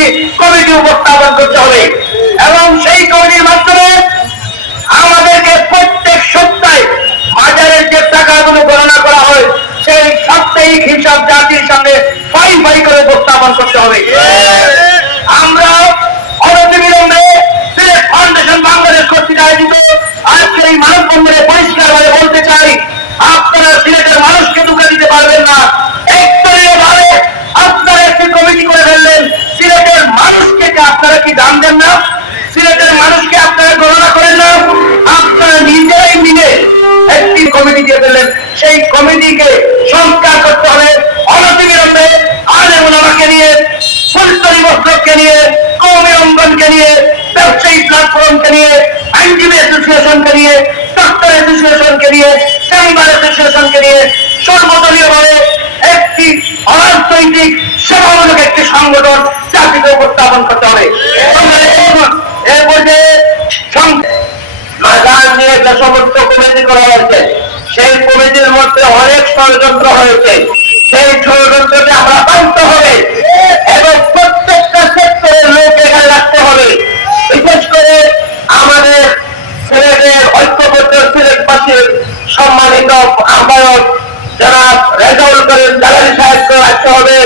একটি কমিটি উপস্থাপন করতে হবে এবং সেই কমিটির মাধ্যমে আমাদেরকে প্রত্যেক সপ্তাহে বাজারের যে টাকাগুলো গণনা করা হয় সেই সাপ্তাহিক হিসাব জাতির সামনে ফাই ফাই করে উপস্থাপন করতে হবে। আমরা অনতিবিলম্বে সিলেট ফাউন্ডেশন বাংলাদেশ কর্তৃক আয়োজিত আজকের এই মানববন্ধনে পরিষ্কারভাবে বলতে চাই, আপনারা সিলেটের মানুষকে ধোঁকা দিতে পারবেন না। একদলীয় ভাবে আপনারা একটি কমিটি করে ফেললেন, সিলেটের মানুষকে আপনারা কি দাম দেন না? সিলেটের মানুষকে আপনারা গণনা করেন না? আপনারা নিজেরাই মিলে একটি কমিটি দিয়ে ফেললেন, সেই কমিটিকে সংস্কার করতে হবে অনতিবিলম্বে। আলেম ওলামাকে নিয়ে, ফুলতলি বস্ত্রকে নিয়ে, কওমি অঙ্গনকে নিয়ে, ব্যবসায়ী প্ল্যাটফর্মকে নিয়ে, আইনজীবী অ্যাসোসিয়েশনকে নিয়ে, ডক্টর অ্যাসোসিয়েশনকে নিয়ে, চেম্বার অ্যাসোসিয়েশনকে নিয়ে সর্বদলীয়ভাবে একটি অরাজনৈতিক সেবামূলক একটি সংগঠন জাতিকে উপস্থাপন করতে হবে। এর মধ্যে নিয়ে যে সমস্ত কমিটি করা হয়েছে সেই কমিটির মধ্যে অনেক ষড়যন্ত্র হয়েছে, সেই ষড়যন্ত্রকে আমরা মানতে হবে এবং প্রত্যেকটা সেক্টরের লোক এখানে রাখতে হবে। বিশেষ করে আমাদের সিলেটের ঐক্যবদ্ধ সিলেটবাসীর সম্মানিত আহ্বায়ক যারা রেজাউল করিম জালালী সাহেবকে রাখতে হবে,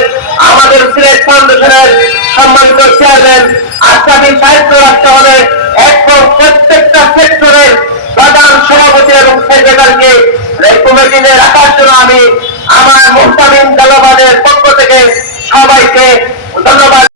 আমাদের সিলেট ফাউন্ডেশনের সম্মানিত চেয়ারম্যান আশরাফি সাহেবকে রাখতে হবে এবং প্রত্যেকটা সেক্টরের প্রধান সভাপতি এবং সেক্রেটারিকে কমিটিতে রাখার জন্য আমি আমার মুহতামিম দলবাদের পক্ষ থেকে সবাইকে ধন্যবাদ।